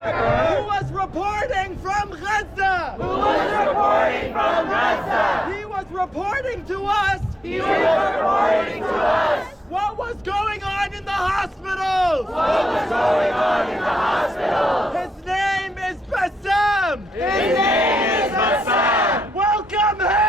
Who was reporting from Gaza? Who was reporting from Gaza? He was reporting to us. He was reporting to us. What was going on in the hospitals? What was going on in the hospital? His name is Bassam. His name is Bassam. Welcome him.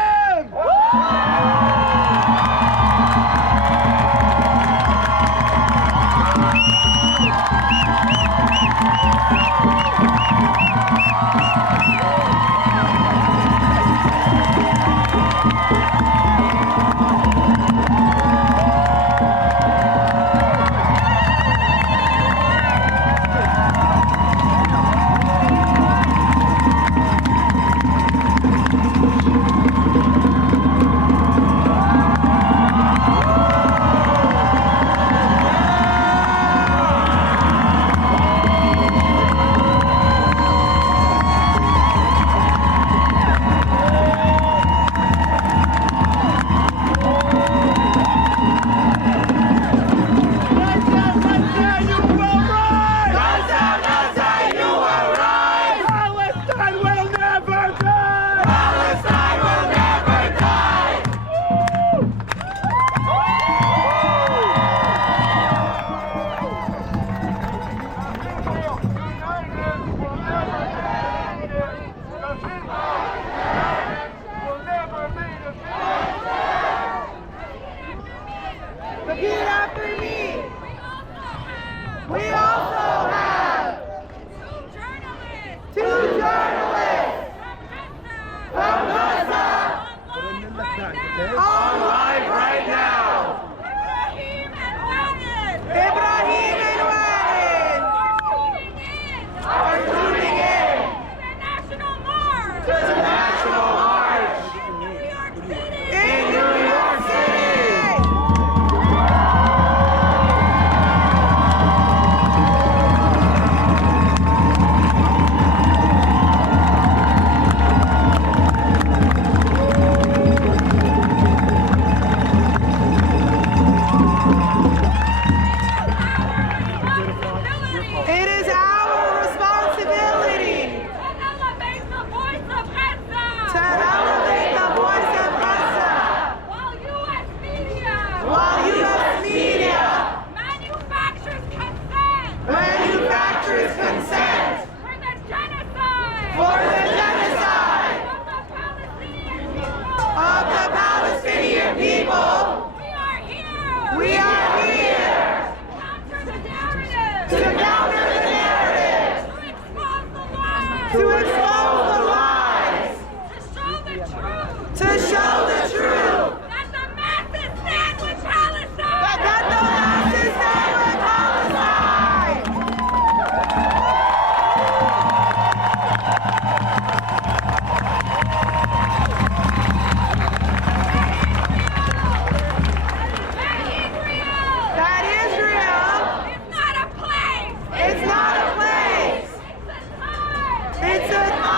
It's a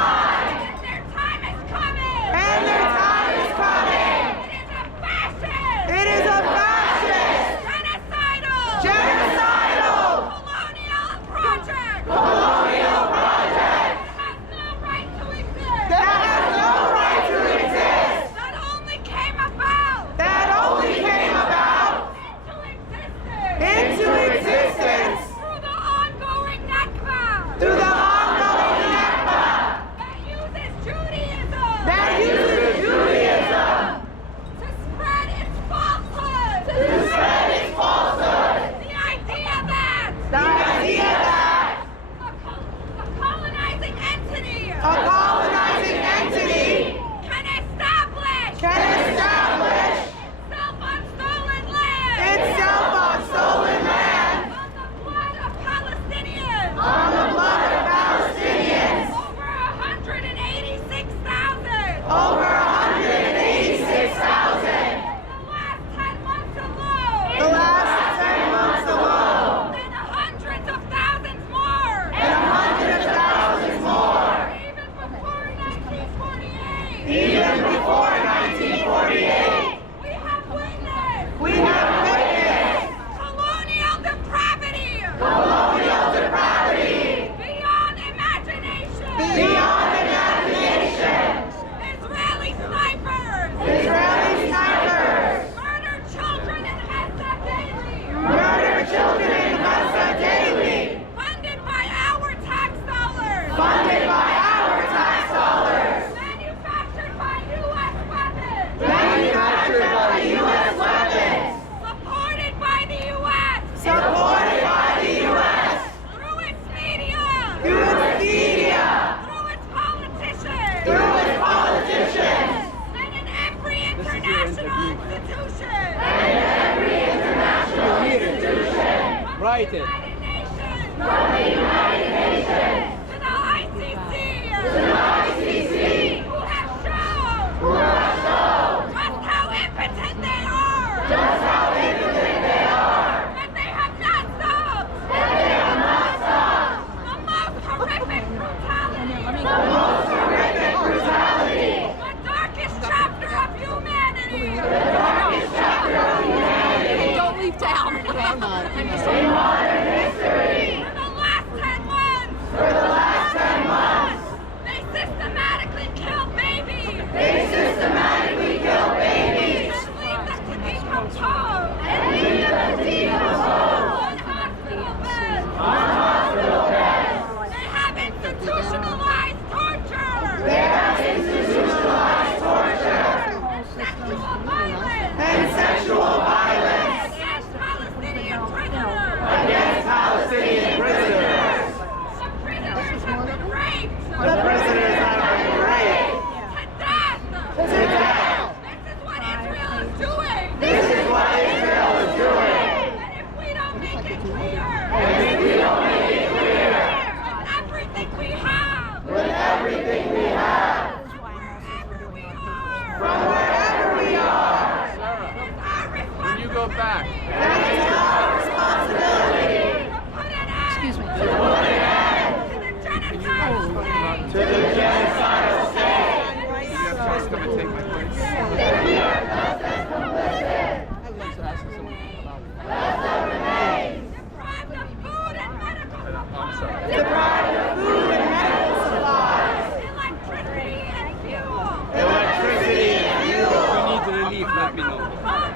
invited. From the United Nations. To the ICC. To the ICC. Who have shown. Who have shown. Just how impotent they are. Just how impotent they are. That they have not stopped. That they have not stopped. The most horrific brutality. The most horrific brutality. The darkest chapter of humanity. The darkest chapter of humanity. Don't leave town. In modern history. For the last 10 months. For the last 10 months. They systematically kill babies. They systematically kill babies. And leave them to decompose. And leave them to decompose. On hospital beds. On hospital beds. They have institutionalized torture. They have institutionalized torture. And sexual violence. And sexual violence. Against Palestinian prisoners. Against Palestinian prisoners. The prisoners have been raped. The prisoners have been raped. To death. To death. This is what Israel is doing. This is what Israel is doing. And if we don't make it clear. And if we don't make it clear. With everything we have. With everything we have. From wherever we are. From wherever we are. It is our responsibility. When you go back. That is our responsibility. To put an end. Excuse me. To put an end. To the genocidal state. To the genocidal state. You have to come and take my place. That we are just as complicit. Gaza remains. Deprived of food and medical supplies. Deprived of food and medical supplies. Electricity and fuel. Electricity and fuel. If you need to leave, let me know.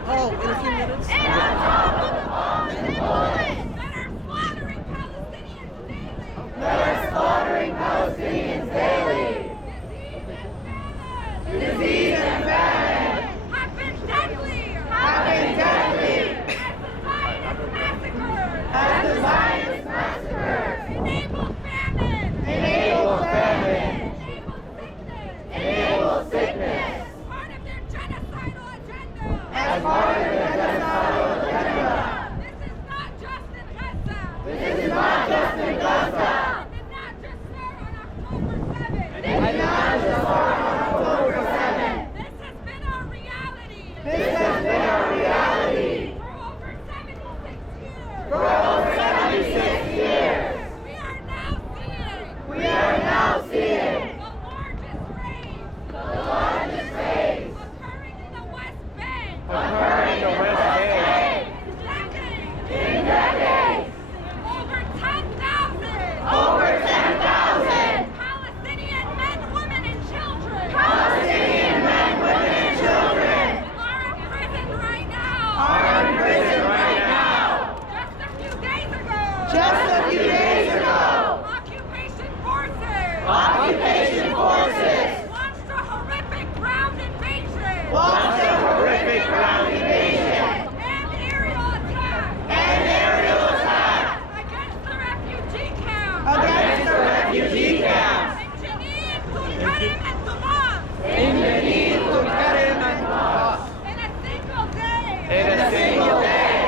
Oh, in a few minutes. And on top of the bombs and bullets that are slaughtering Palestinians daily. That are slaughtering Palestinians daily. Disease and famine. Have been deadly. Have been deadly. As the Zionist massacre. As the Zionist massacre. Enable famine. Enable famine. Enable sickness. Enable sickness. As part of their genocidal agenda. As part of their genocidal agenda. This is not just in Gaza. This is not just in Gaza. It did not just start on October 7th. It did not just start on October 7th. This has been our reality. This has been our reality. For over 76 years. For over 76 years. We are now seeing. We are now seeing The largest raids occurring in the West Bank. Occurring in the West Bank. In decades. Over 10,000. over 10,000 Palestinian men, women, and children. Palestinian men, women, and children Are in prison right now. are in prison right now. Just a few days ago. Just a few days ago, Occupation forces. occupation forces Launched a horrific ground invasion. launched a Horrific ground invasion. And aerial attack. and aerial attack Against the refugee camp. against the refugee camps In Jenin, Tulkarem, and Damas. in Nerdeen, Tulkarem and Damas. In a single day. In a single day.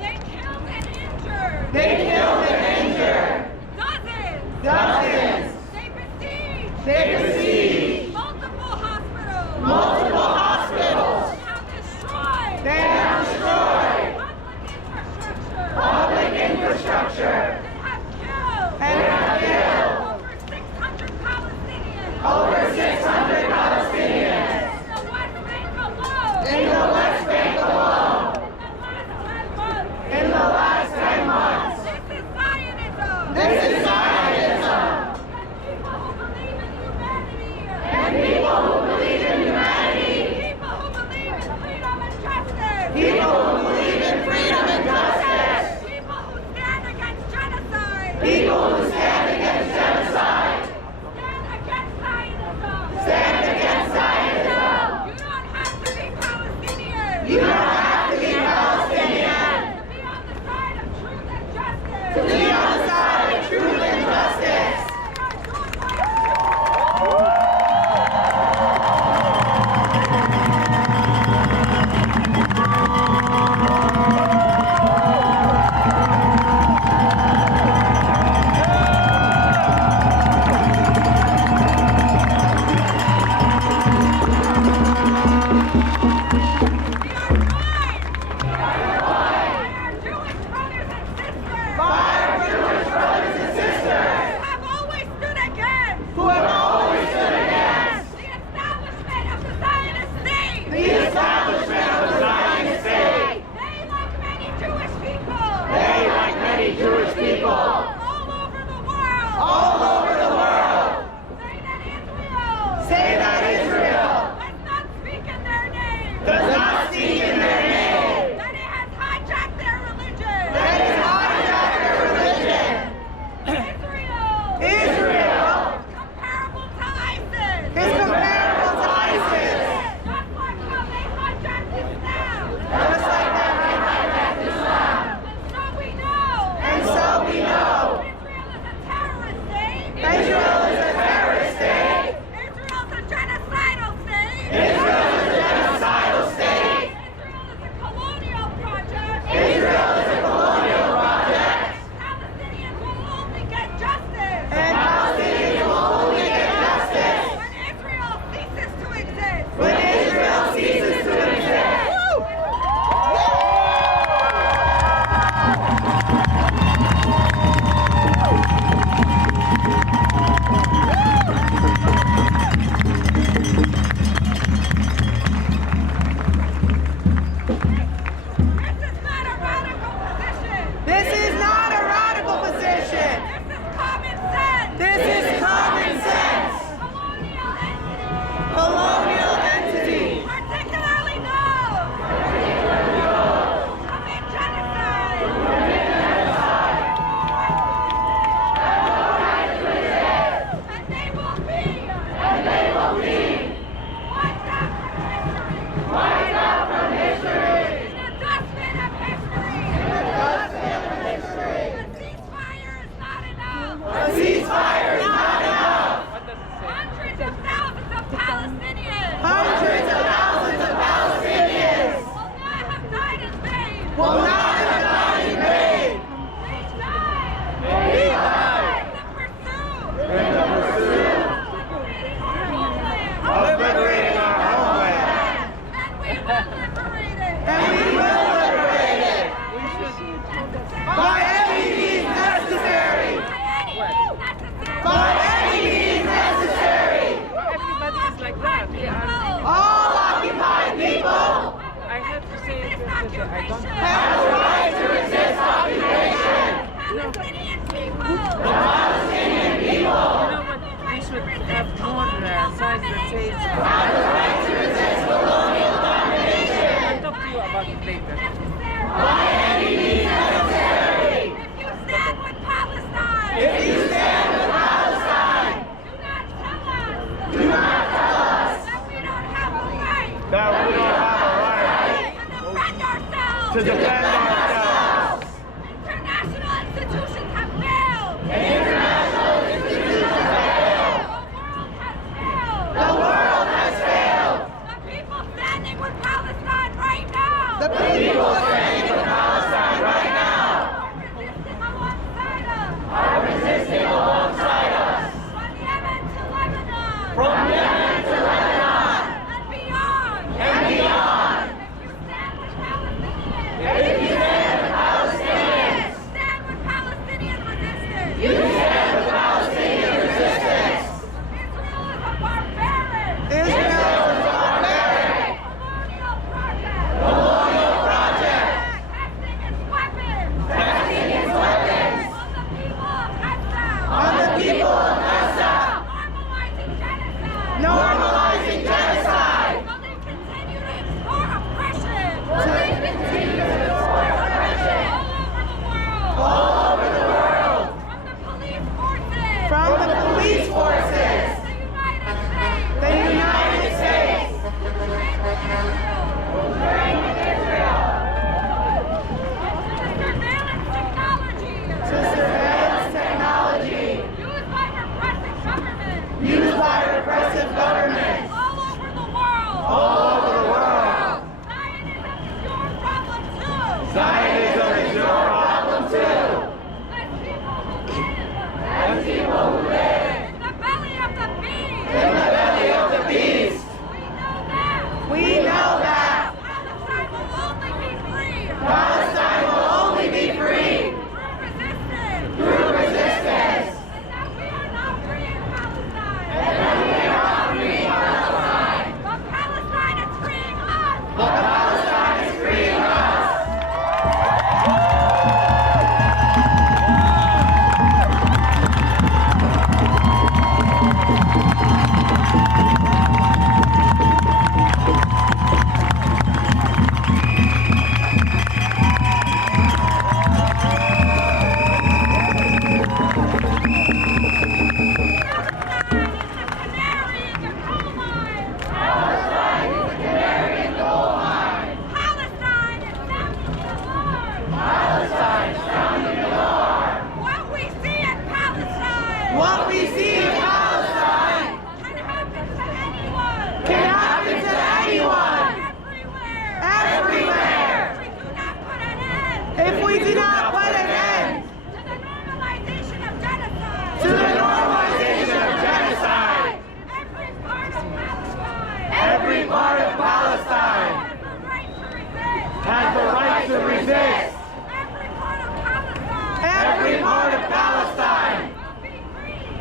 They killed and injured. they killed and injured Dozens. dozens. They besieged. They besieged Multiple hospitals. multiple hospitals. They have destroyed. They have destroyed Public infrastructure. public infrastructure They have killed. and have killed Over 600 Palestinians. over 600 Palestinians In the West Bank alone. in the West Bank alone In the last 10 months. in the last 10 months. This is Zionism. This is Zionism. And people who believe in humanity. And people who believe in humanity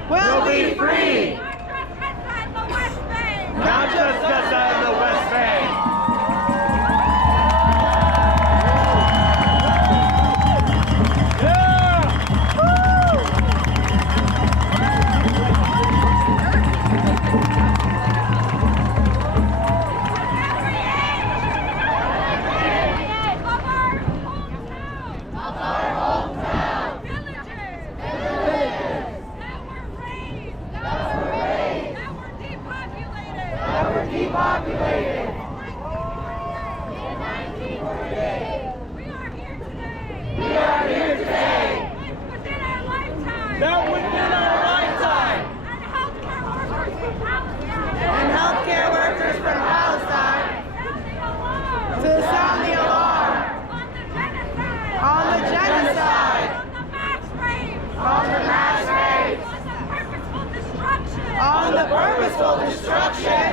will be free. Not just Gaza in the West Bank. Depopulated. In 1948. We are here today. Within our lifetime. That within our lifetime. And healthcare workers from Palestine. To sound the alarm. On the genocide. On the mass rapes. On the purposeful destruction.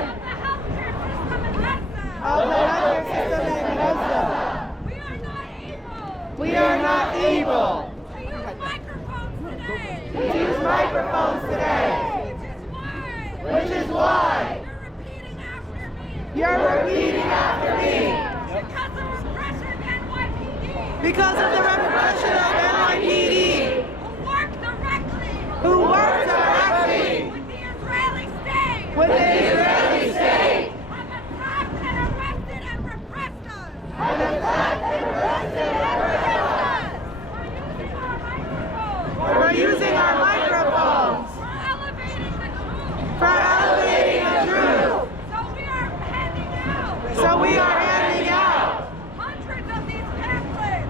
Of the healthcare system in Gaza. We are not evil. To use microphones today. Which is why. You're repeating after me. Because of the repression of NYPD. Who work directly with the Israeli state. And attacked and arrested For using our microphones. For elevating the truth. So we are handing out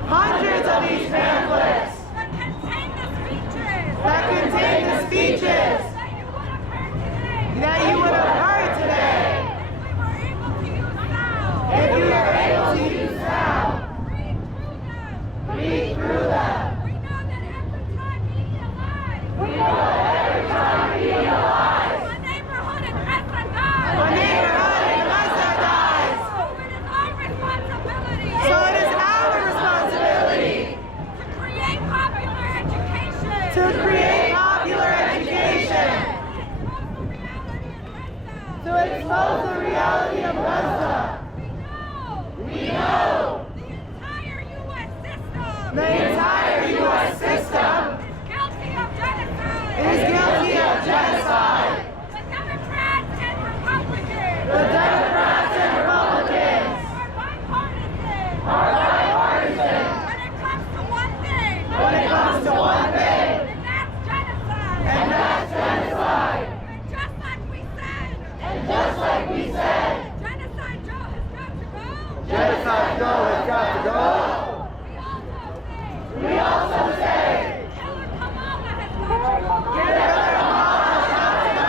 Hundreds of these pamphlets that contain the speeches that you would have heard today. if you are able to use sound. Read through them. We know that every time we alive. A neighborhood in Gaza dies. So it is our responsibility to create popular education. To expose the reality of Gaza. We know the entire U.S. system is guilty of genocide. The Democrats and Republicans are bipartisan. When it comes to one thing, and that's genocide. And just like we said, Genocide Joe has got to go. We also say, Killer Kamala has got to go.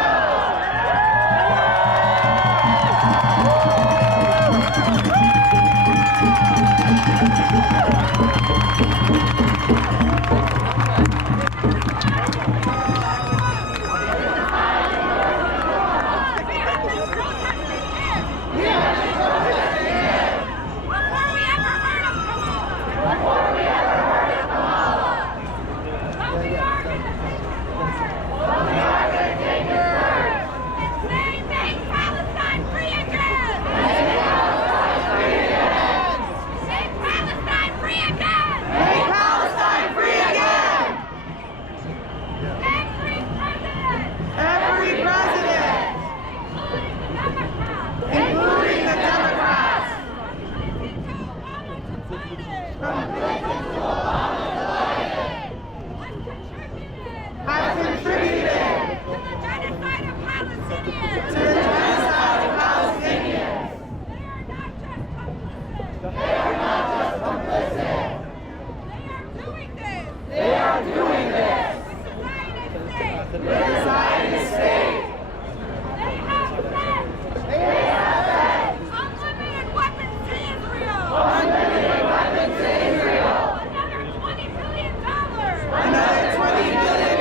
$20 billion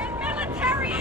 in military